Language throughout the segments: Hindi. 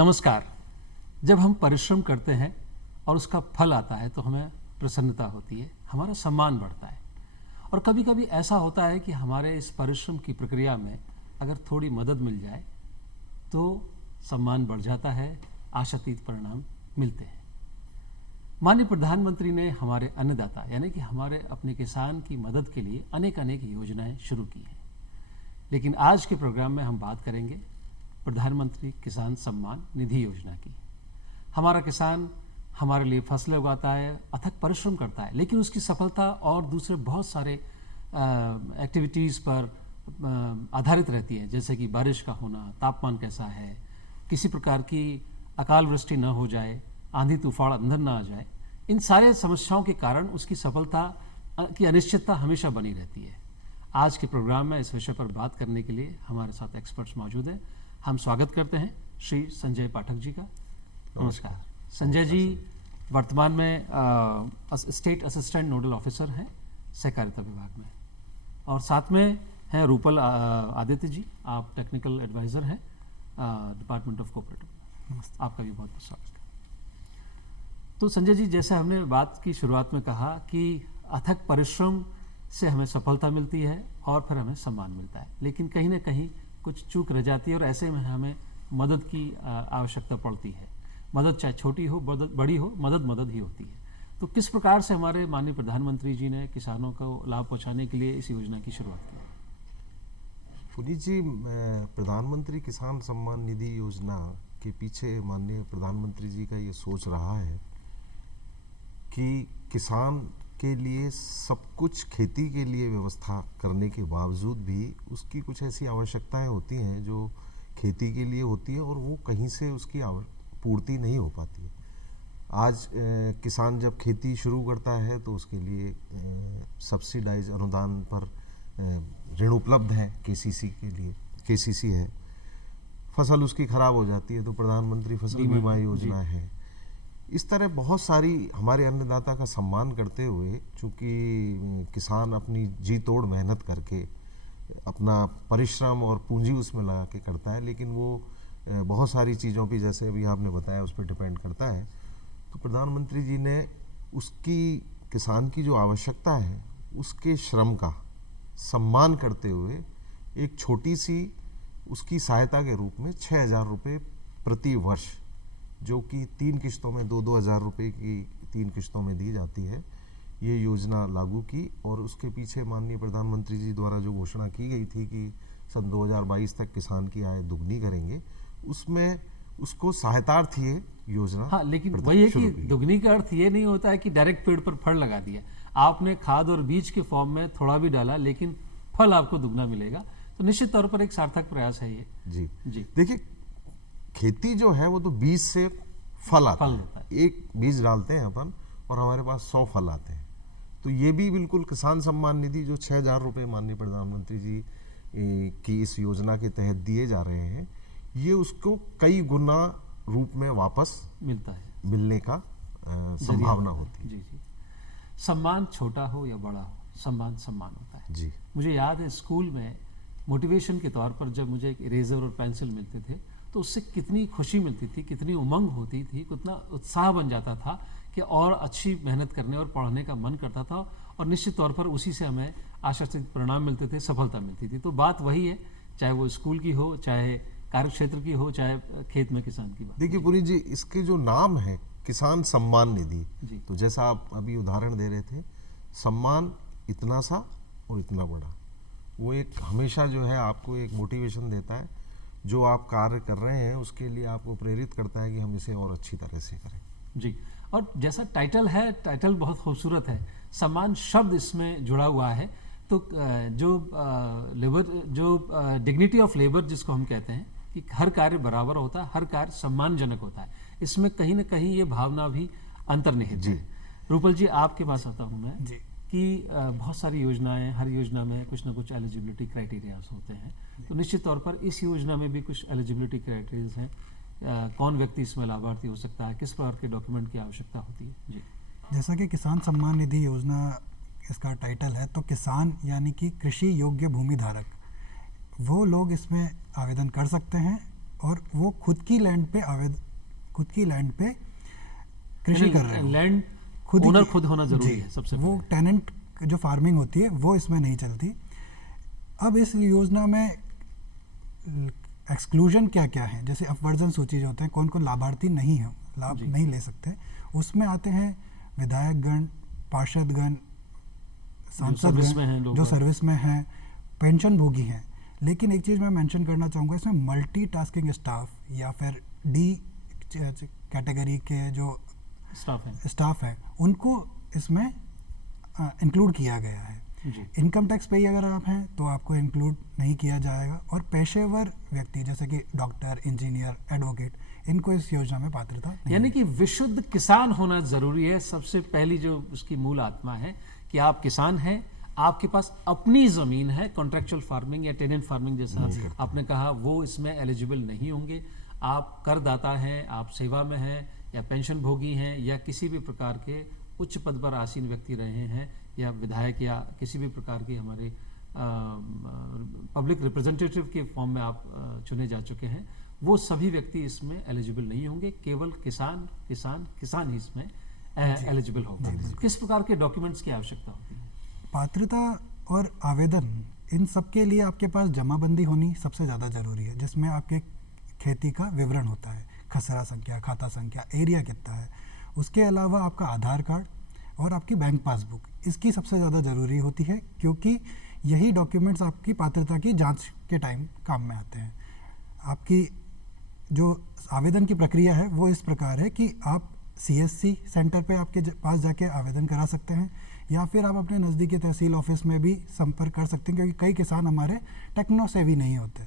नमस्कार। जब हम परिश्रम करते हैं और उसका फल आता है तो हमें प्रसन्नता होती है, हमारा सम्मान बढ़ता है। और कभी कभी ऐसा होता है कि हमारे इस परिश्रम की प्रक्रिया में अगर थोड़ी मदद मिल जाए तो सम्मान बढ़ जाता है, आशातीत परिणाम मिलते हैं। माननीय प्रधानमंत्री ने हमारे अन्नदाता यानी कि हमारे अपने किसान की मदद के लिए अनेक योजनाएं शुरू की हैं। लेकिन आज के प्रोग्राम में हम बात करेंगे प्रधानमंत्री किसान सम्मान निधि योजना की। हमारा किसान हमारे लिए फसलें उगाता है, अथक परिश्रम करता है, लेकिन उसकी सफलता और दूसरे बहुत सारे एक्टिविटीज़ पर आधारित रहती है, जैसे कि बारिश का होना, तापमान कैसा है, किसी प्रकार की अकाल वृष्टि न हो जाए, आंधी तूफान अंदर न आ जाए। इन सारे समस्याओं के कारण उसकी सफलता की अनिश्चितता हमेशा बनी रहती है। आज के प्रोग्राम में इस विषय पर बात करने के लिए हमारे साथ एक्सपर्ट्स मौजूद हैं। हम स्वागत करते हैं श्री संजय पाठक जी का। नमस्कार संजय जी, वर्तमान में स्टेट असिस्टेंट नोडल ऑफिसर हैं सहकारिता विभाग में, और साथ में हैं रूपल आदित्य जी, आप टेक्निकल एडवाइज़र हैं डिपार्टमेंट ऑफ कोऑपरेटिव। आपका भी बहुत बहुत स्वागत है। तो संजय जी, जैसे हमने बात की शुरुआत में कहा कि अथक परिश्रम से हमें सफलता मिलती है और फिर हमें सम्मान मिलता है, लेकिन कहीं ना कहीं कुछ चूक रह जाती है और ऐसे में हमें मदद की आवश्यकता पड़ती है। मदद चाहे छोटी हो बड़ी हो, मदद ही होती है। तो किस प्रकार से हमारे माननीय प्रधानमंत्री जी ने किसानों को लाभ पहुंचाने के लिए इस योजना की शुरुआत की? पुनीत जी, प्रधानमंत्री किसान सम्मान निधि योजना के पीछे माननीय प्रधानमंत्री जी का ये सोच रहा है कि किसान के लिए सब कुछ खेती के लिए व्यवस्था करने के बावजूद भी उसकी कुछ ऐसी आवश्यकताएं होती हैं जो खेती के लिए होती है और वो कहीं से उसकी पूर्ति नहीं हो पाती है। आज किसान जब खेती शुरू करता है तो उसके लिए सब्सिडाइज अनुदान पर ऋण उपलब्ध है, केसीसी के लिए केसीसी है। फसल उसकी खराब हो जाती है तो प्रधानमंत्री फसल बीमा योजना है। इस तरह बहुत सारी हमारे अन्नदाता का सम्मान करते हुए, चूँकि किसान अपनी जी तोड़ मेहनत करके अपना परिश्रम और पूंजी उसमें लगा के करता है, लेकिन वो बहुत सारी चीज़ों पे, जैसे अभी आपने बताया, उस पर डिपेंड करता है। तो प्रधानमंत्री जी ने उसकी किसान की जो आवश्यकता है उसके श्रम का सम्मान करते हुए एक छोटी सी उसकी सहायता के रूप में 6,000 रुपये प्रति वर्ष, जो कि 3 किश्तों में 2-2 हज़ार रुपये की 3 किश्तों में दी जाती है, ये योजना लागू की। और उसके पीछे माननीय प्रधानमंत्री जी द्वारा जो घोषणा की गई थी कि सन 2022 तक किसान की आय दुगनी करेंगे, उसमें उसको सहायतार्थ ये योजना। हाँ, लेकिन वही है कि दुगनी का अर्थ ये नहीं होता है कि डायरेक्ट पेड़ पर फल लगा दिया। आपने खाद और बीज के फॉर्म में थोड़ा भी डाला, लेकिन फल आपको दुगना मिलेगा। तो निश्चित तौर पर एक सार्थक प्रयास है ये। जी देखिए, खेती जो है वो तो बीज से फल आता है। एक बीज डालते हैं अपन और हमारे पास 100 फल आते हैं। तो ये भी बिल्कुल किसान सम्मान निधि जो 6,000 रुपये माननीय प्रधानमंत्री जी की इस योजना के तहत दिए जा रहे हैं, ये उसको कई गुना रूप में वापस मिलता है, मिलने का संभावना होती है। जी। सम्मान छोटा हो या बड़ा हो, सम्मान होता है। जी, मुझे याद है स्कूल में मोटिवेशन के तौर पर जब मुझे एक इरेजर और पेंसिल मिलते थे तो उससे कितनी खुशी मिलती थी, कितनी उमंग होती थी, कितना उत्साह बन जाता था कि और अच्छी मेहनत करने और पढ़ने का मन करता था। और निश्चित तौर पर उसी से हमें आशातीत परिणाम मिलते थे, सफलता मिलती थी। तो बात वही है, चाहे वो स्कूल की हो, चाहे कार्य क्षेत्र की हो, चाहे खेत में किसान की बात। देखिए पुनीत जी, इसके जो नाम है किसान सम्मान निधि, तो जैसा आप अभी उदाहरण दे रहे थे, सम्मान इतना सा और इतना बड़ा, वो एक हमेशा जो है आपको एक मोटिवेशन देता है। जो आप कार्य कर रहे हैं उसके लिए आपको प्रेरित करता है कि हम इसे और अच्छी तरह से करें। जी, और जैसा टाइटल है, टाइटल बहुत खूबसूरत है, सम्मान शब्द इसमें जुड़ा हुआ है। तो जो डिग्निटी ऑफ लेबर जिसको हम कहते हैं कि हर कार्य बराबर होता है, हर कार्य सम्मानजनक होता है, इसमें कहीं ना कहीं ये भावना भी अंतर्निहित है। रूपल जी, आपके पास आता हूँ मैं जी, कि बहुत सारी योजनाएं, हर योजना में कुछ ना कुछ एलिजिबिलिटी क्राइटेरियाज होते हैं। तो निश्चित तौर पर इस योजना में भी कुछ एलिजिबिलिटी क्राइटेरियाज हैं। कौन व्यक्ति इसमें लाभार्थी हो सकता है, किस प्रकार के डॉक्यूमेंट की आवश्यकता होती है? जी, जैसा कि किसान सम्मान निधि योजना इसका टाइटल है, तो किसान यानी कि कृषि योग्य भूमि धारक, वो लोग इसमें आवेदन कर सकते हैं और वो खुद की लैंड पे कृषि कर रहे हो। लैंड खुद ओनर की- खुद होना जरूरी जी, है सबसे वो पहले। टेनेंट जो फार्मिंग होती है वो इसमें नहीं चलती। अब इस योजना में एक्सक्लूजन क्या क्या है, जैसे अपवर्जन सूची जो होते हैं, कौन कौन लाभार्थी नहीं है, लाभ जी। नहीं ले सकते, उसमें आते हैं विधायकगण, पार्षदगण, सर्विस में हैं सांसदगण लोग, जो सर्विस में हैं, पेंशन भोगी हैं। लेकिन एक चीज़ मैं मेंशन करना चाहूँगा, इसमें मल्टीटास्किंग स्टाफ या फिर डी कैटेगरी के जो स्टाफ है उनको इसमें इंक्लूड किया गया है। जी इनकम टैक्स पे अगर आप हैं तो आपको इंक्लूड नहीं किया जाएगा, और पेशेवर व्यक्ति जैसे कि डॉक्टर, इंजीनियर, एडवोकेट, इनको इस योजना में पात्रता नहीं यानी है। कि विशुद्ध किसान होना जरूरी है। सबसे पहली जो उसकी मूल आत्मा है कि आप किसान हैं, आपके पास अपनी जमीन है। कॉन्ट्रेक्चुअल फार्मिंग या टेनेंट फार्मिंग जैसा आपने कहा, वो इसमें एलिजिबल नहीं होंगे। आप करदाता हैं, आप सेवा में हैं, या पेंशन भोगी हैं, या किसी भी प्रकार के उच्च पद पर आसीन व्यक्ति रहे हैं, या विधायक, या किसी भी प्रकार की हमारे पब्लिक रिप्रेजेंटेटिव के फॉर्म में आप चुने जा चुके हैं, वो सभी व्यक्ति इसमें एलिजिबल नहीं होंगे। केवल किसान ही इसमें एलिजिबल होगा। किस प्रकार के डॉक्यूमेंट्स की आवश्यकता होती है? पात्रता और आवेदन, इन सब के लिए आपके पास जमाबंदी होनी सबसे ज़्यादा ज़रूरी है, जिसमें आपके खेती का विवरण होता है, खसरा संख्या, खाता संख्या, एरिया कितना है। उसके अलावा आपका आधार कार्ड और आपकी बैंक पासबुक, इसकी सबसे ज़्यादा ज़रूरी होती है, क्योंकि यही डॉक्यूमेंट्स आपकी पात्रता की जांच के टाइम काम में आते हैं। आपकी जो आवेदन की प्रक्रिया है वो इस प्रकार है कि आप CSC सेंटर पे आपके पास जाके आवेदन करा सकते हैं, या फिर आप अपने नज़दीकी तहसील ऑफिस में भी संपर्क कर सकते हैं, क्योंकि कई किसान हमारे टेक्नो सेवी नहीं होते,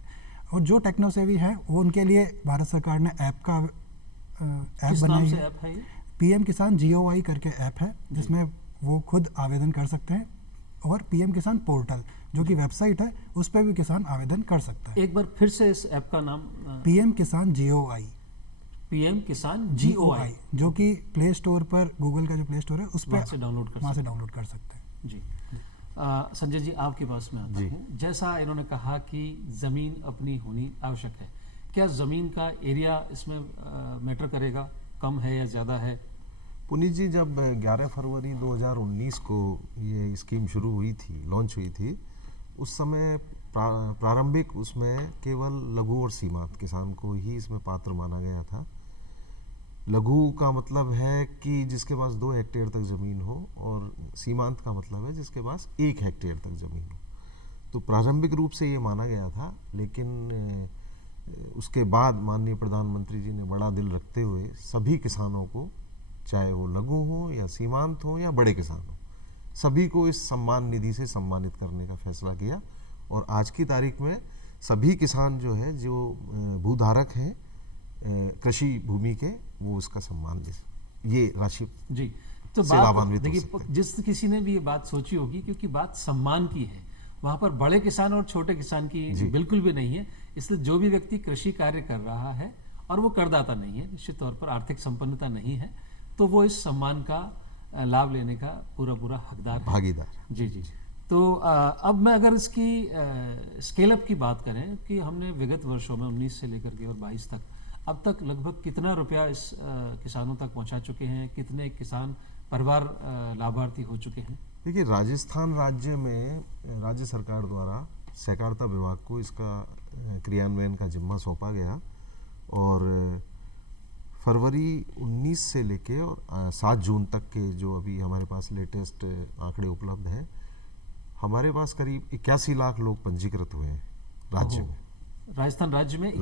और जो टेक्नो सेवी है वो उनके लिए भारत सरकार ने ऐप किस नाम बनाई से है। ऐप है ये? PM किसान GOI करके ऐप है, जिसमें वो खुद आवेदन कर सकते हैं, और PM किसान पोर्टल जो कि वेबसाइट है, उस पर भी किसान आवेदन कर सकता है। एक बार फिर से इस ऐप का नाम? PM किसान GOI, PM किसान GOI, जो कि प्ले स्टोर पर, गूगल का जो प्ले स्टोर है उस वहाँ पर से डाउनलोड कर वहाँ से डाउनलोड कर सकते हैं। जी। संजय जी, आपके पास में आता जी। हूँ। जैसा इन्होंने कहा कि ज़मीन अपनी होनी आवश्यक है, क्या ज़मीन का एरिया इसमें मैटर करेगा? कम है या ज़्यादा है? पुनीत जी, जब 11 फरवरी 2019 को ये स्कीम शुरू हुई थी, लॉन्च हुई थी, उस समय प्रारंभिक उसमें केवल लघु और सीमांत किसान को ही इसमें पात्र माना गया था। लघु का मतलब है कि जिसके पास 2 हेक्टेयर तक ज़मीन हो, और सीमांत का मतलब है जिसके पास 1 हेक्टेयर तक ज़मीन हो। तो प्रारंभिक रूप से ये माना गया था, लेकिन उसके बाद माननीय प्रधानमंत्री जी ने बड़ा दिल रखते हुए सभी किसानों को, चाहे वो लघु हो या सीमांत हो या बड़े किसान हो, सभी को इस सम्मान निधि से सम्मानित करने का फैसला किया। और आज की तारीख में सभी किसान जो है, जो भूधारक हैं कृषि भूमि के, वो उसका सम्मान ये राशि जी। तो से बात लाभान्वित हो देखिए, सकते हैं। जिस किसी ने भी ये बात सोची होगी, क्योंकि बात सम्मान की है, वहाँ पर बड़े किसान और छोटे किसान की बिल्कुल भी नहीं है। इसलिए जो भी व्यक्ति कृषि कार्य कर रहा है और वो करदाता नहीं है, निश्चित तौर पर आर्थिक संपन्नता नहीं है, तो वो इस सम्मान का लाभ लेने का पूरा हकदार है, भागीदार। जी जी। तो अब मैं अगर इसकी स्केल अप की बात करें कि हमने विगत वर्षों में 19 से लेकर के और 22 तक अब तक लगभग कितना रुपया इस किसानों तक पहुंचा चुके हैं, कितने किसान परिवार लाभार्थी हो चुके हैं? देखिए, राजस्थान राज्य में राज्य सरकार द्वारा सहकारिता विभाग को इसका क्रियान्वयन का जिम्मा सौंपा गया, और फरवरी 19 से लेके और 7 जून तक के जो अभी हमारे पास लेटेस्ट आंकड़े उपलब्ध हैं, हमारे पास करीब 81 लाख लोग पंजीकृत हुए हैं राज्य में। राजस्थान राज्य में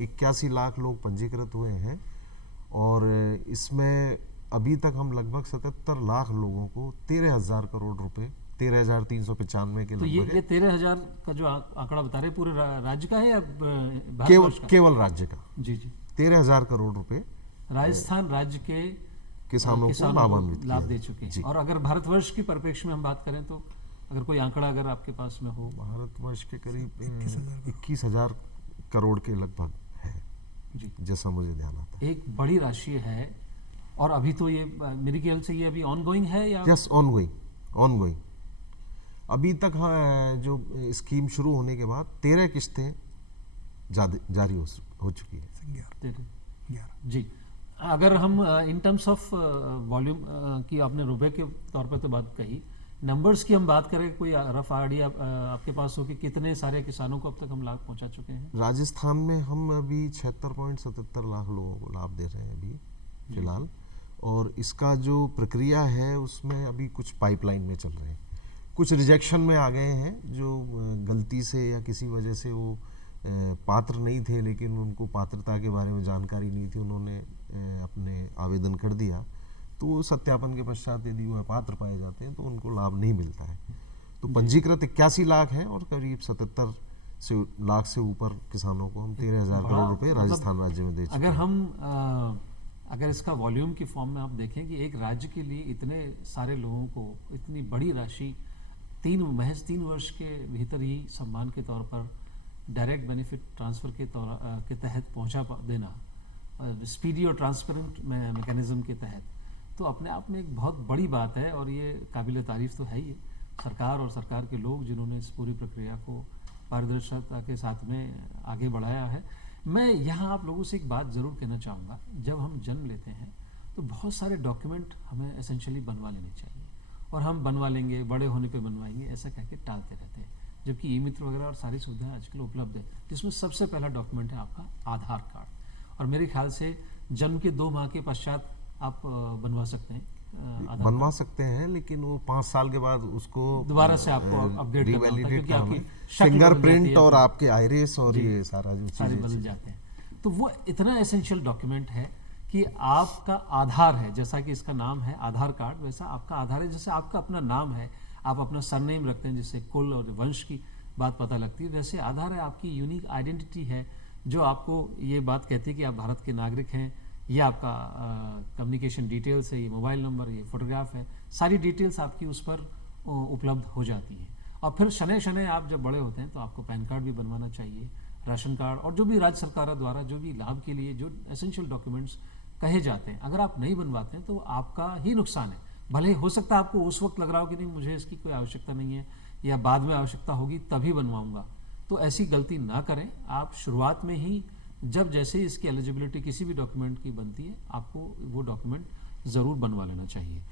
81 लाख लोग पंजीकृत हुए हैं, और इसमें अभी तक हम लगभग 77 लाख लोगों को 13,000 करोड़ रुपए, 13,395 के तो ये लगभग 13,000 का जो आंकड़ा बता रहे पूरे राज्य का है या केवल राज्य का? जी जी। 13,000 करोड़ रुपए राजस्थान राज्य के किसानों को लाभ दे चुके हैं। और अगर भारतवर्ष की परिप्रेक्ष्य में हम बात करें तो अगर कोई आंकड़ा अगर आपके पास में हो? भारतवर्ष के करीब 21,000 करोड़ के लगभग है जी, जैसा मुझे ध्यान आता है। एक बड़ी राशि है, और अभी तो ये मेरे ख्याल से ये अभी ऑनगोइंग है या? Yes, ongoing. अभी तक जो स्कीम शुरू होने के बाद 13 किस्तें जारी हो चुकी है। 11 जी, अगर हम इन टर्म्स ऑफ वॉल्यूम की, आपने रुपए के तौर पर तो बात कही, नंबर्स की हम बात करें, कोई रफ आइडिया आपके पास हो कि कितने सारे किसानों को अब तक हम लाभ पहुंचा चुके हैं? राजस्थान में हम अभी 76.77 लाख लोगों को लाभ दे रहे हैं अभी फिलहाल, और इसका जो प्रक्रिया है उसमें अभी कुछ पाइपलाइन में चल रहे हैं, कुछ रिजेक्शन में आ गए हैं जो गलती से या किसी वजह से वो पात्र नहीं थे, लेकिन उनको पात्रता के बारे में जानकारी नहीं थी, उन्होंने अपने आवेदन कर दिया, तो सत्यापन के पश्चात यदि वह पात्र पाए जाते हैं तो उनको लाभ नहीं मिलता है। तो पंजीकृत 81 लाख हैं और करीब 77 लाख से ऊपर किसानों को हम 13,000 करोड़ रुपए राजस्थान राज्य में दे चुके अगर हैं। हम अगर इसका वॉल्यूम की फॉर्म में आप देखें कि एक राज्य के लिए इतने सारे लोगों को इतनी बड़ी राशि महज 3 वर्ष के भीतर ही सम्मान के तौर पर डायरेक्ट बेनिफिट ट्रांसफ़र के तहत पहुंचा देना, स्पीडी और ट्रांसपेरेंट मैकेनिज्म के तहत, तो अपने आप में एक बहुत बड़ी बात है और ये काबिल तारीफ़ तो है ही है। सरकार और सरकार के लोग जिन्होंने इस पूरी प्रक्रिया को पारदर्शिता के साथ में आगे बढ़ाया है। मैं यहाँ आप लोगों से एक बात ज़रूर कहना चाहूँगा, जब हम जन्म लेते हैं तो बहुत सारे डॉक्यूमेंट हमें एसेंशियली बनवा लेने चाहिए, और हम बनवा लेंगे, बड़े होने पे बनवाएंगे, ऐसा कह के टालते रहते हैं, जबकि ई मित्र वगैरह और सारी सुविधाएं आजकल उपलब्ध है, जिसमें सबसे पहला डॉक्यूमेंट है आपका आधार कार्ड। और मेरे ख्याल से जन्म के 2 माह के पश्चात आप बनवा सकते हैं, बनवा सकते हैं, लेकिन वो 5 साल के बाद उसको दोबारा से आपको अपडेट करना होता है, क्योंकि आपकी फिंगरप्रिंट और आपके आइरिस और ये सारा जो सारे बदल जाते हैं। तो वो इतना एसेंशियल डॉक्यूमेंट है कि आपका आधार है, जैसा कि इसका नाम है आधार कार्ड, वैसा आपका आधार है। जैसे आपका अपना नाम है, आप अपना सरनेम रखते हैं जिससे कुल और वंश की बात पता लगती है, वैसे आधार है आपकी यूनिक आइडेंटिटी है, जो आपको ये बात कहती है कि आप भारत के नागरिक हैं। ये आपका कम्युनिकेशन डिटेल्स है, ये मोबाइल नंबर, ये फोटोग्राफ है, सारी डिटेल्स आपकी उस पर उपलब्ध हो जाती है। और फिर शनै शनै आप जब बड़े होते हैं तो आपको पैन कार्ड भी बनवाना चाहिए, राशन कार्ड, और जो भी राज्य सरकार द्वारा जो भी लाभ के लिए जो एसेंशियल डॉक्यूमेंट्स कहे जाते हैं, अगर आप नहीं बनवाते हैं तो आपका ही नुकसान है। भले हो सकता है आपको उस वक्त लग रहा हो कि नहीं मुझे इसकी कोई आवश्यकता नहीं है, या बाद में आवश्यकता होगी तभी बनवाऊंगा, तो ऐसी गलती ना करें। आप शुरुआत में ही जब जैसे इसकी एलिजिबिलिटी किसी भी डॉक्यूमेंट की बनती है, आपको वो डॉक्यूमेंट ज़रूर बनवा लेना चाहिए।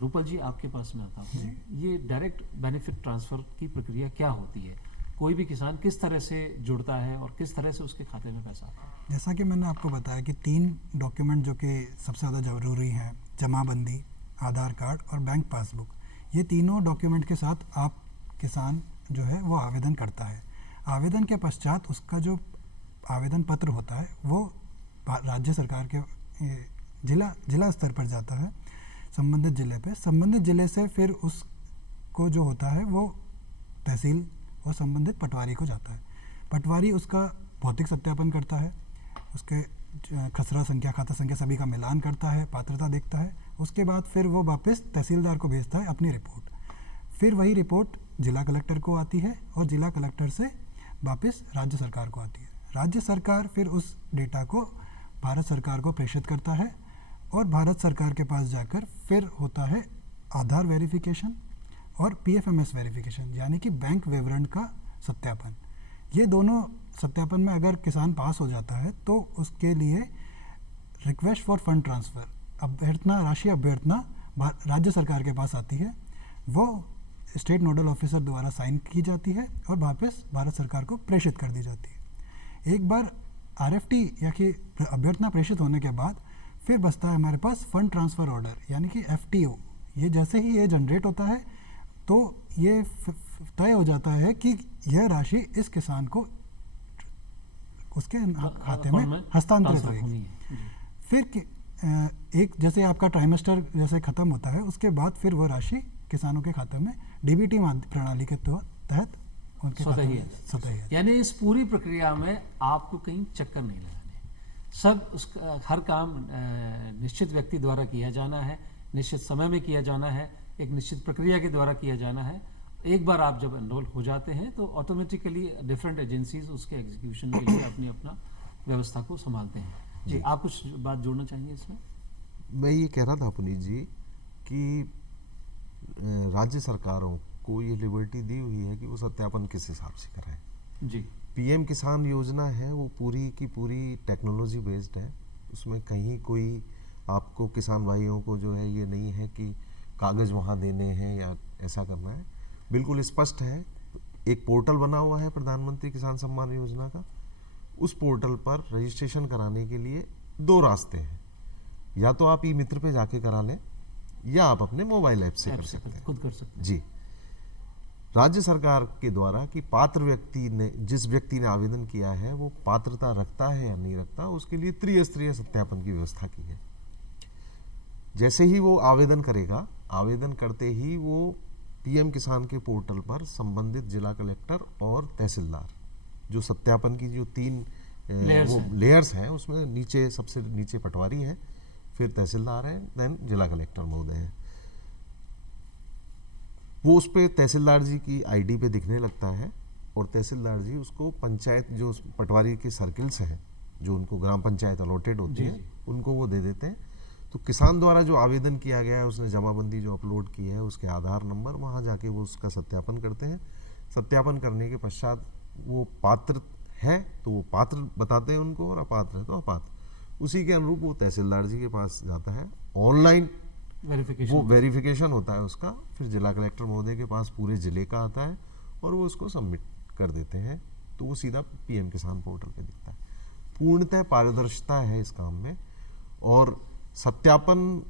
रूपल जी, आपके पास में आता हूँ, ये डायरेक्ट बेनिफिट ट्रांसफ़र की प्रक्रिया क्या होती है? कोई भी किसान किस तरह से जुड़ता है और किस तरह से उसके खाते में पैसा आता है? जैसा कि मैंने आपको बताया कि 3 डॉक्यूमेंट जो कि सबसे ज़्यादा ज़रूरी हैं, जमाबंदी, आधार कार्ड और बैंक पासबुक, ये तीनों डॉक्यूमेंट के साथ आप किसान जो है वो आवेदन करता है। आवेदन के पश्चात उसका जो आवेदन पत्र होता है वो राज्य सरकार के जिला स्तर पर जाता है, संबंधित ज़िले पे। संबंधित ज़िले से फिर उसको जो होता है वो तहसील और संबंधित पटवारी को जाता है। पटवारी उसका भौतिक सत्यापन करता है, उसके खसरा संख्या, खाता संख्या सभी का मिलान करता है, पात्रता देखता है। उसके बाद फिर वो वापस तहसीलदार को भेजता है अपनी रिपोर्ट। फिर वही रिपोर्ट जिला कलेक्टर को आती है और जिला कलेक्टर से वापस राज्य सरकार को आती है। राज्य सरकार फिर उस डेटा को भारत सरकार को प्रेषित करता है और भारत सरकार के पास जाकर फिर होता है आधार वेरिफिकेशन और पीएफएमएस वेरिफिकेशन, यानी कि बैंक विवरण का सत्यापन। ये दोनों सत्यापन में अगर किसान पास हो जाता है तो उसके लिए रिक्वेस्ट फॉर फंड ट्रांसफ़र राशि अभ्यर्थना राज्य सरकार के पास आती है। वो स्टेट नोडल ऑफिसर द्वारा साइन की जाती है और वापस भारत सरकार को प्रेषित कर दी जाती है। एक बार आरएफटी या कि अभ्यर्थना प्रेषित होने के बाद फिर बचता है हमारे पास फंड ट्रांसफ़र ऑर्डर, यानी कि एफटीओ। ये जैसे ही ये जनरेट होता है तो ये तय हो जाता है कि यह राशि इस किसान को उसके खाते में हस्तांतरित होगी। फिर एक जैसे आपका ट्राइमेस्टर जैसे ख़त्म होता है उसके बाद फिर वो राशि किसानों के खाते में डीबीटी प्रणाली के तहत उनके खाते में स्वतः ही है। यानी इस पूरी प्रक्रिया में आपको कहीं चक्कर नहीं लगाने, सब उसका हर काम निश्चित व्यक्ति द्वारा किया जाना है, निश्चित समय में किया जाना है, एक निश्चित प्रक्रिया के द्वारा किया जाना है। एक बार आप जब एनरोल हो जाते हैं तो ऑटोमेटिकली डिफरेंट एजेंसीज उसके एग्जीक्यूशन के लिए अपनी अपना व्यवस्था को संभालते हैं। जी, आप कुछ बात जोड़ना चाहेंगे इसमें? मैं ये कह रहा था पुनीत जी कि राज्य सरकारों को ये लिबर्टी दी हुई है कि वो सत्यापन किस हिसाब से कराएं। जी, पीएम किसान योजना है वो पूरी की पूरी टेक्नोलॉजी बेस्ड है। उसमें कहीं कोई आपको किसान भाइयों को जो है ये नहीं है कि कागज़ वहाँ देने हैं या ऐसा करना है, बिल्कुल स्पष्ट है। एक पोर्टल बना हुआ है प्रधानमंत्री किसान सम्मान योजना का, उस पोर्टल पर रजिस्ट्रेशन कराने के लिए 2 रास्ते हैं। या तो आप ई मित्र पे जाके करा लें या आप अपने मोबाइल ऐप से कर सकते हैं, खुद कर सकते हैं। जी। राज्य सरकार के द्वारा कि पात्र व्यक्ति ने, जिस व्यक्ति ने आवेदन किया है वो पात्रता रखता है या नहीं रखता, उसके लिए त्रिस्तरीय सत्यापन की व्यवस्था की है। जैसे ही वो आवेदन करेगा, आवेदन करते ही वो पीएम किसान के पोर्टल पर संबंधित जिला कलेक्टर और तहसीलदार, जो सत्यापन की जो 3 लेयर्स हैं, उसमें नीचे सबसे नीचे पटवारी है, फिर तहसीलदार है, देन जिला कलेक्टर महोदय है। वो उस पे तहसीलदार जी की आईडी पे दिखने लगता है और तहसीलदार जी उसको पंचायत, जो पटवारी के सर्किल्स हैं जो उनको ग्राम पंचायत अलॉटेड होती है, उनको वो दे देते हैं। तो किसान द्वारा जो आवेदन किया गया है, उसने जमाबंदी जो अपलोड की है, उसके आधार नंबर, वहाँ जाके वो उसका सत्यापन करते हैं। सत्यापन करने के पश्चात वो पात्र है तो वो पात्र बताते हैं उनको, और अपात्र है तो अपात्र। उसी के अनुरूप वो तहसीलदार जी के पास जाता है, ऑनलाइन वो वेरिफिकेशन होता है उसका, फिर जिला कलेक्टर महोदय के पास पूरे जिले का आता है और वो उसको सबमिट कर देते हैं, तो वो सीधा पीएम किसान पोर्टल पे दिखता है। पूर्णतः पारदर्शिता है इस काम में, और सत्यापन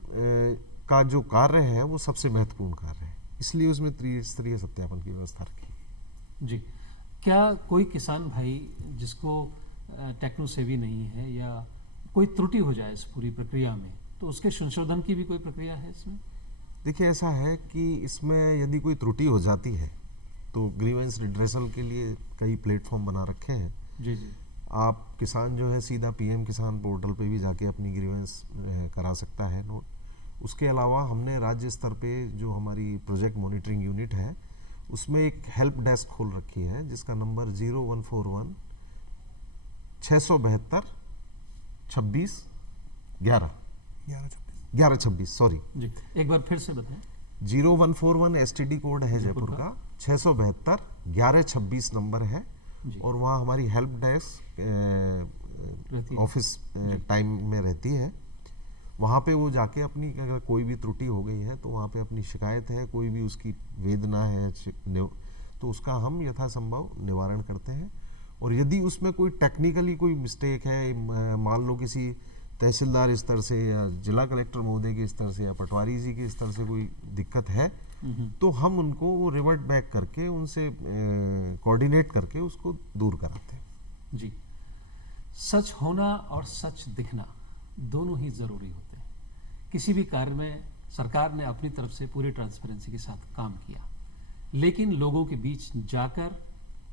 का जो कार्य है वो सबसे महत्वपूर्ण कार्य है, इसलिए उसमें त्रिस्तरीय सत्यापन की व्यवस्था रखी है। जी, क्या कोई किसान भाई जिसको टेक्नो सेवी नहीं है या कोई त्रुटि हो जाए इस पूरी प्रक्रिया में, तो उसके संशोधन की भी कोई प्रक्रिया है इसमें? देखिए, ऐसा है कि इसमें यदि कोई त्रुटि हो जाती है तो ग्रीवेंस रिड्रेसल के लिए कई प्लेटफॉर्म बना रखे हैं। जी जी। आप किसान जो है सीधा पीएम किसान पोर्टल पे भी जाके अपनी ग्रीवेंस करा सकता है नोट। उसके अलावा हमने राज्य स्तर पे जो हमारी प्रोजेक्ट मॉनिटरिंग यूनिट है, उसमें एक हेल्प डेस्क खोल रखी है जिसका नंबर 0141 672 26 11 1126, सॉरी जी, एक बार फिर से बताएं। 0141 एसटीडी कोड है जयपुर का, 672 1126 नंबर है, और वहाँ हमारी हेल्प डेस्क ऑफिस टाइम में रहती है। वहाँ पे वो जाके अपनी, अगर कोई भी त्रुटि हो गई है तो वहाँ पे अपनी शिकायत है, कोई भी उसकी वेदना है तो उसका हम यथासंभव निवारण करते हैं। और यदि उसमें कोई टेक्निकली कोई मिस्टेक है, मान लो किसी तहसीलदार स्तर से या जिला कलेक्टर महोदय के स्तर से या पटवारी जी के स्तर से कोई दिक्कत है, तो हम उनको वो रिवर्ट बैक करके उनसे कोऑर्डिनेट करके उसको दूर कराते हैं। जी, सच होना और सच दिखना दोनों ही ज़रूरी होते हैं। किसी भी कार्य में सरकार ने अपनी तरफ से पूरी ट्रांसपेरेंसी के साथ काम किया, लेकिन लोगों के बीच जाकर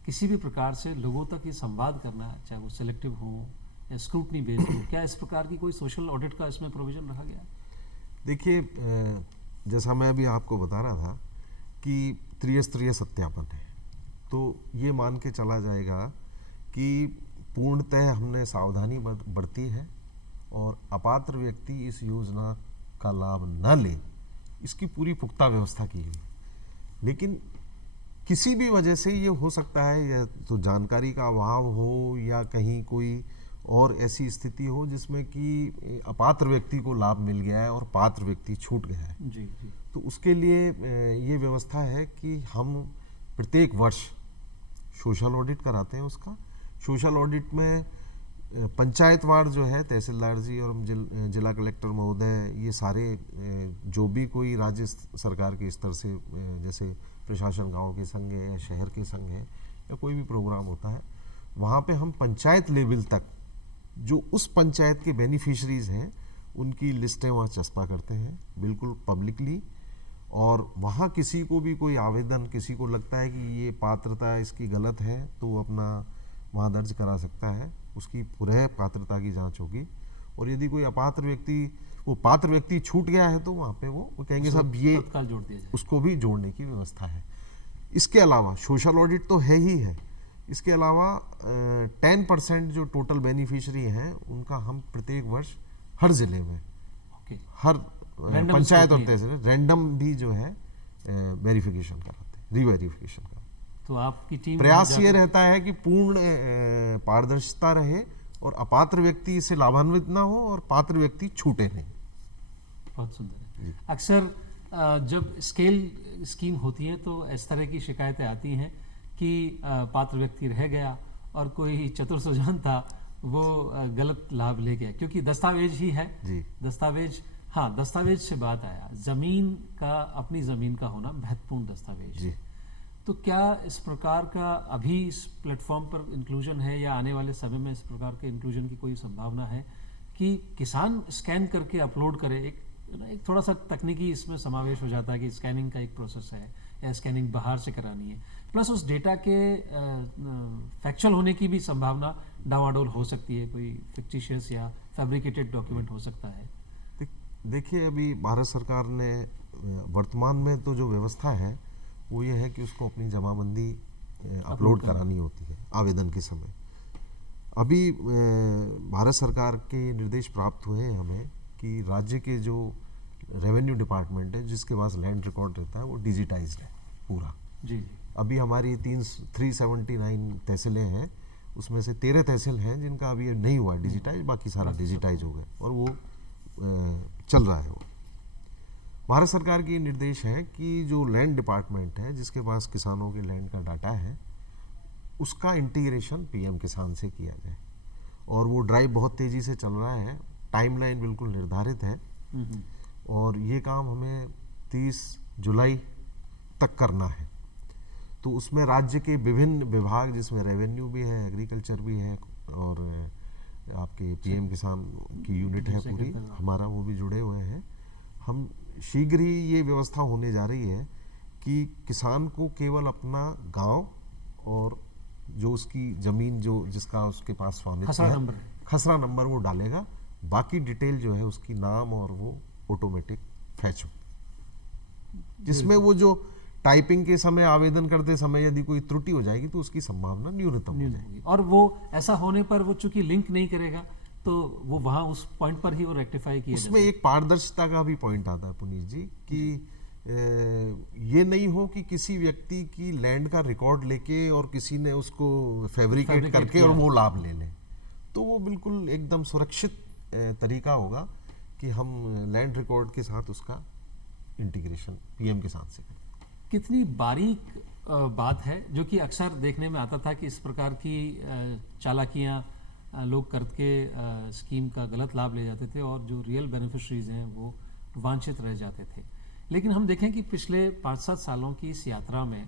किसी भी प्रकार से लोगों तक ये संवाद करना, चाहे वो सिलेक्टिव हो या स्क्रूटनी बेस्ड हो, क्या इस प्रकार की कोई सोशल ऑडिट का इसमें प्रोविजन रखा गया है? देखिए, जैसा मैं अभी आपको बता रहा था कि त्रिस्तरीय सत्यापन है, तो ये मान के चला जाएगा कि पूर्णतः हमने सावधानी बरती है और अपात्र व्यक्ति इस योजना का लाभ न ले, इसकी पूरी पुख्ता व्यवस्था की है। लेकिन किसी भी वजह से ये हो सकता है, या तो जानकारी का अभाव हो या कहीं कोई और ऐसी स्थिति हो जिसमें कि अपात्र व्यक्ति को लाभ मिल गया है और पात्र व्यक्ति छूट गया है। जी जी। तो उसके लिए ये व्यवस्था है कि हम प्रत्येक वर्ष सोशल ऑडिट कराते हैं। उसका सोशल ऑडिट में पंचायतवार जो है तहसीलदार जी और जिला कलेक्टर महोदय, ये सारे जो भी कोई राज्य सरकार के स्तर से, जैसे प्रशासन गांव के संघ है या शहर के संघ है या कोई भी प्रोग्राम होता है, वहाँ पे हम पंचायत लेवल तक जो उस पंचायत के बेनिफिशरीज हैं उनकी लिस्टें वहाँ चस्पा करते हैं, बिल्कुल पब्लिकली। और वहाँ किसी को भी कोई आवेदन, किसी को लगता है कि ये पात्रता इसकी गलत है, तो वो अपना वहाँ दर्ज करा सकता है, उसकी पुनः पात्रता की जांच होगी। और यदि कोई अपात्र व्यक्ति, वो पात्र व्यक्ति छूट गया है, तो वहाँ पे वो कहेंगे साहब ये तत्काल जोड़ दिया जाए, उसको भी जोड़ने की व्यवस्था है। इसके अलावा सोशल ऑडिट तो है ही है, इसके अलावा 10% जो टोटल बेनिफिशियरी हैं उनका हम प्रत्येक वर्ष हर जिले में, हर पंचायत और तहसील रैंडम भी जो है वेरिफिकेशन कराते हैं, रीवेरिफिकेशन कराते हैं। तो आपकी टीम प्रयास ये रहता है कि पूर्ण पारदर्शिता रहे और अपात्र व्यक्ति इससे लाभान्वित ना हो और पात्र व्यक्ति छूटे नहीं। बहुत सुंदर है। अक्सर जब स्केल स्कीम होती है तो इस तरह की शिकायतें आती हैं कि पात्र व्यक्ति रह गया और कोई चतुर सुजान था वो गलत लाभ ले गया, क्योंकि दस्तावेज ही है जी। दस्तावेज, हाँ दस्तावेज से बात आया, जमीन का, अपनी जमीन का होना महत्वपूर्ण दस्तावेज जी। तो क्या इस प्रकार का अभी इस प्लेटफॉर्म पर इंक्लूजन है या आने वाले समय में इस प्रकार के इंक्लूजन की कोई संभावना है कि किसान स्कैन करके अपलोड करे? एक थोड़ा सा तकनीकी इसमें समावेश हो जाता है कि स्कैनिंग का एक प्रोसेस है या स्कैनिंग बाहर से करानी है, प्लस उस डेटा के फैक्चुअल होने की भी संभावना डावाडोल हो सकती है, कोई फिक्टिशियस या फैब्रिकेटेड डॉक्यूमेंट हो सकता है। देखिए, अभी भारत सरकार ने वर्तमान में तो जो व्यवस्था है वो ये है कि उसको अपनी जमाबंदी अपलोड करानी होती है आवेदन के समय। अभी भारत सरकार के निर्देश प्राप्त हुए हैं हमें कि राज्य के जो रेवेन्यू डिपार्टमेंट है जिसके पास लैंड रिकॉर्ड रहता है वो डिजिटाइज्ड है पूरा। जी। अभी हमारी 379 तहसीलें हैं, उसमें से 13 तहसील हैं जिनका अभी नहीं हुआ डिजिटाइज, बाकी सारा डिजिटाइज हो गया और वो चल रहा है। वो भारत सरकार की निर्देश है कि जो लैंड डिपार्टमेंट है जिसके पास किसानों के लैंड का डाटा है उसका इंटीग्रेशन पीएम किसान से किया जाए, और वो ड्राइव बहुत तेज़ी से चल रहा है, टाइमलाइन बिल्कुल निर्धारित है और ये काम हमें 30 जुलाई तक करना है। तो उसमें राज्य के विभिन्न विभाग जिसमें रेवेन्यू भी है, एग्रीकल्चर भी है और आपके पीएम किसान की यूनिट है पूरी हमारा, वो भी जुड़े हुए हैं। हम शीघ्र ही ये व्यवस्था होने जा रही है कि किसान को केवल अपना गांव और जो उसकी ज़मीन जो जिसका उसके पास स्वामित्व है, खसरा नंबर वो डालेगा, बाकी डिटेल जो है उसकी नाम और वो ऑटोमेटिक फैच हो, जिसमें वो जो टाइपिंग के समय आवेदन करते समय यदि कोई त्रुटि हो जाएगी तो उसकी संभावना न्यूनतम हो जाएगी। और वो ऐसा होने पर वो चूंकि लिंक नहीं करेगा तो वो वहाँ उस पॉइंट पर ही वो रेक्टिफाई किया उसमें एक पारदर्शिता का भी पॉइंट आता है पुनीत जी कि ये नहीं हो कि किसी व्यक्ति की लैंड का रिकॉर्ड लेके और किसी ने उसको फैब्रिकेट करके और वो लाभ ले लें, तो वो बिल्कुल एकदम सुरक्षित तरीका होगा कि हम लैंड रिकॉर्ड के साथ उसका इंटीग्रेशन पीएम के साथ से करें। कितनी बारीक बात है जो कि अक्सर देखने में आता था कि इस प्रकार की चालाकियाँ लोग करके स्कीम का गलत लाभ ले जाते थे और जो रियल बेनिफिशरीज हैं वो वांछित रह जाते थे। लेकिन हम देखें कि पिछले 5-7 सालों की इस यात्रा में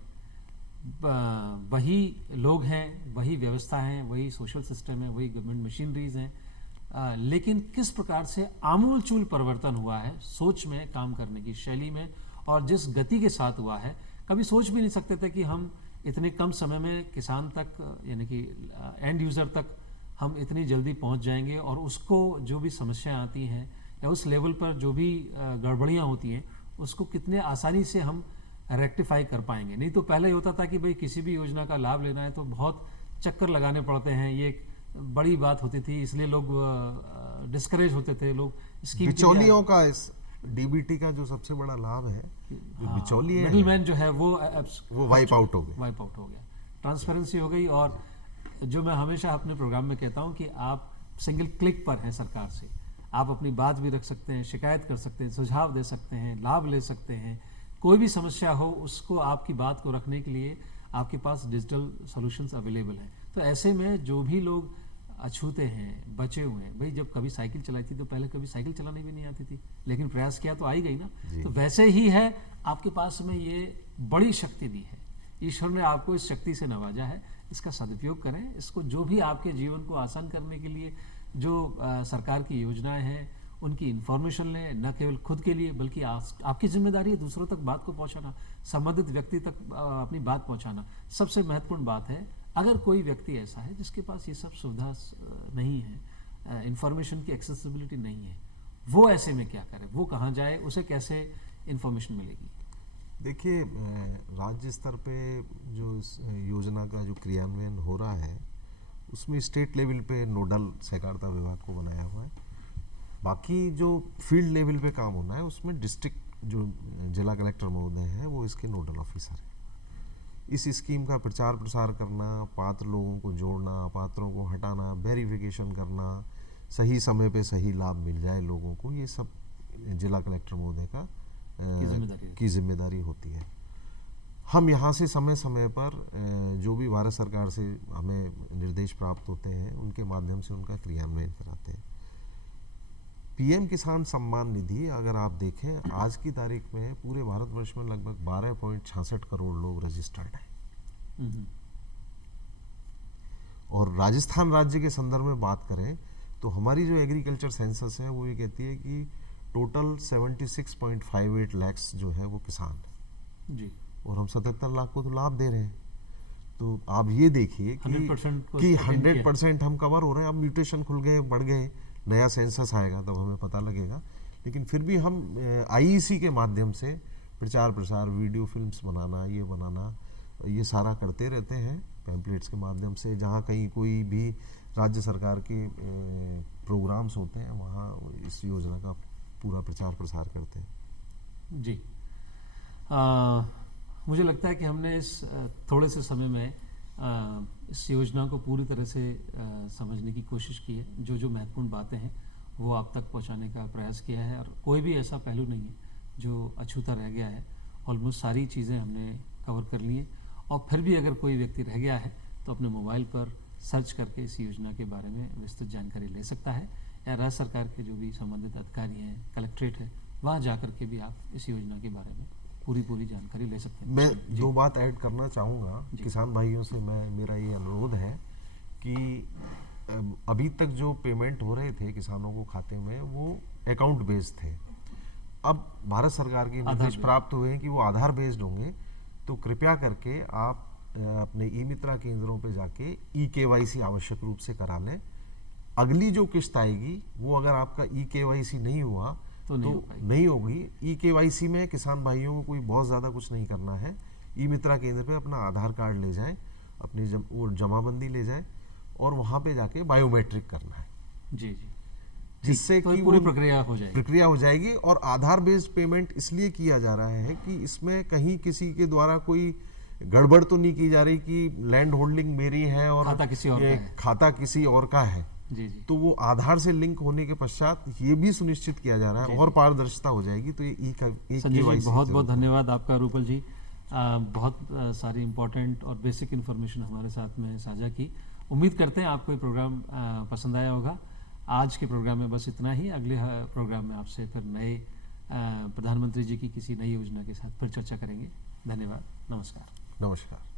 वही लोग हैं, वही व्यवस्था है, वही सोशल सिस्टम है, वही गवर्नमेंट मशीनरीज हैं, लेकिन किस प्रकार से आमूलचूल परिवर्तन हुआ है सोच में, काम करने की शैली में, और जिस गति के साथ हुआ है, कभी सोच भी नहीं सकते थे कि हम इतने कम समय में किसान तक यानी कि एंड यूज़र तक हम इतनी जल्दी पहुंच जाएंगे और उसको जो भी समस्याएं आती हैं या उस लेवल पर जो भी गड़बड़ियां होती हैं उसको कितने आसानी से हम रेक्टिफाई कर पाएंगे। नहीं तो पहले होता था कि भाई किसी भी योजना का लाभ लेना है तो बहुत चक्कर लगाने पड़ते हैं, ये एक बड़ी बात होती थी, इसलिए लोग डिस्करेज होते थे। लोग स्कीम बिचौलियों का, इस डीबीटी का जो सबसे बड़ा लाभ है, जो बिचौलिए मिडलमैन जो है वो वाइप आउट हो गया, ट्रांसपेरेंसी हो गई। और जो मैं हमेशा अपने प्रोग्राम में कहता हूं कि आप सिंगल क्लिक पर हैं सरकार से, आप अपनी बात भी रख सकते हैं, शिकायत कर सकते हैं, सुझाव दे सकते हैं, लाभ ले सकते हैं, कोई भी समस्या हो उसको आपकी बात को रखने के लिए आपके पास डिजिटल सॉल्यूशंस अवेलेबल हैं। तो ऐसे में जो भी लोग अछूते हैं, बचे हुए हैं, भाई जब कभी साइकिल चलाई थी तो पहले कभी साइकिल चलाने भी नहीं आती थी, लेकिन प्रयास किया तो आई गई ना। तो वैसे ही है, आपके पास में ये बड़ी शक्ति दी है, ईश्वर ने आपको इस शक्ति से नवाजा है, इसका सदुपयोग करें। इसको जो भी आपके जीवन को आसान करने के लिए जो सरकार की योजनाएं हैं उनकी इन्फॉर्मेशन लें, न केवल खुद के लिए बल्कि आपकी जिम्मेदारी है दूसरों तक बात को पहुंचाना, संबंधित व्यक्ति तक अपनी बात पहुंचाना। सबसे महत्वपूर्ण बात है, अगर कोई व्यक्ति ऐसा है जिसके पास ये सब सुविधा नहीं है, इन्फॉर्मेशन की एक्सेसिबिलिटी नहीं है, वो ऐसे में क्या करे, वो कहाँ जाए, उसे कैसे इन्फॉर्मेशन मिलेगी? देखिए, राज्य स्तर पे जो इस योजना का जो क्रियान्वयन हो रहा है उसमें स्टेट लेवल पे नोडल सहकारिता विभाग को बनाया हुआ है। बाकी जो फील्ड लेवल पे काम होना है उसमें डिस्ट्रिक्ट जो जिला कलेक्टर महोदय हैं वो इसके नोडल ऑफिसर हैं। इस स्कीम का प्रचार प्रसार करना, पात्र लोगों को जोड़ना, अपात्रों को हटाना, वेरिफिकेशन करना, सही समय पे सही लाभ मिल जाए लोगों को, ये सब जिला कलेक्टर महोदय का की जिम्मेदारी होती है। हम यहाँ से समय समय पर जो भी भारत सरकार से हमें निर्देश प्राप्त होते हैं उनके माध्यम से उनका क्रियान्वयन कराते हैं। पीएम किसान सम्मान निधि अगर आप देखें आज की तारीख में पूरे भारतवर्ष में लगभग 12.66 करोड़ लोग रजिस्टर्ड हैं। और राजस्थान राज्य के संदर्भ में बात करें तो हमारी जो एग्रीकल्चर सेंसस है वो ये कहती है कि टोटल 76.58 लाख जो है वो किसान है जी, और हम 77 लाख को तो लाभ दे रहे हैं। तो आप ये देखिए कि 100% हम कवर हो रहे हैं। अब म्यूटेशन खुल गए, बढ़ गए, नया सेंसस आएगा तब हमें पता लगेगा, लेकिन फिर भी हम आईईसी के माध्यम से प्रचार प्रसार, वीडियो फिल्म्स बनाना, ये बनाना, ये सारा करते रहते हैं पैम्पलेट्स के माध्यम से। जहाँ कहीं कोई भी राज्य सरकार के प्रोग्राम्स होते हैं वहाँ इस योजना का पूरा प्रचार प्रसार करते हैं जी। मुझे लगता है कि हमने इस थोड़े से समय में इस योजना को पूरी तरह से समझने की कोशिश की है। जो जो महत्वपूर्ण बातें हैं वो आप तक पहुंचाने का प्रयास किया है, और कोई भी ऐसा पहलू नहीं है जो अछूता रह गया है। ऑलमोस्ट सारी चीज़ें हमने कवर कर ली हैं, और फिर भी अगर कोई व्यक्ति रह गया है तो अपने मोबाइल पर सर्च करके इस योजना के बारे में विस्तृत जानकारी ले सकता है, या राज्य सरकार के जो भी संबंधित अधिकारी हैं, कलेक्ट्रेट है, वहाँ जा कर के भी आप इस योजना के बारे में पूरी जानकारी ले सकते हैं। मैं दो बात ऐड करना चाहूँगा किसान भाइयों से। मेरा ये अनुरोध है कि अभी तक जो पेमेंट हो रहे थे किसानों को खाते में वो अकाउंट बेस्ड थे। अब भारत सरकार के निर्देश प्राप्त हुए हैं कि वो आधार बेस्ड होंगे, तो कृपया करके आप अपने ई मित्रा केंद्रों पे जाके ई-KYC आवश्यक रूप से करा लें। अगली जो किस्त आएगी वो अगर आपका ई-KYC नहीं हुआ तो नहीं होगी। ई-KYC में किसान भाइयों को कोई बहुत ज़्यादा कुछ नहीं करना है। ई मित्रा केंद्र पे अपना आधार कार्ड ले जाएं, अपनी वो जमाबंदी ले जाएं, और वहाँ पे जाके बायोमेट्रिक करना है जी जी, जिससे तो कि पूरी प्रक्रिया हो जाएगी। और आधार बेस्ड पेमेंट इसलिए किया जा रहा है कि इसमें कहीं किसी के द्वारा कोई गड़बड़ तो नहीं की जा रही कि लैंड होल्डिंग मेरी है और खाता किसी और का है जी जी। तो वो आधार से लिंक होने के पश्चात ये भी सुनिश्चित किया जा रहा है और पारदर्शिता हो जाएगी। तो ये संजय जी बहुत बहुत धन्यवाद आपका। रूपल जी बहुत सारी इंपॉर्टेंट और बेसिक इन्फॉर्मेशन हमारे साथ में साझा की। उम्मीद करते हैं आपको ये प्रोग्राम पसंद आया होगा। आज के प्रोग्राम में बस इतना ही। अगले प्रोग्राम में आपसे फिर नए प्रधानमंत्री जी की किसी नई योजना के साथ फिर चर्चा करेंगे। धन्यवाद, नमस्कार। नमस्कार।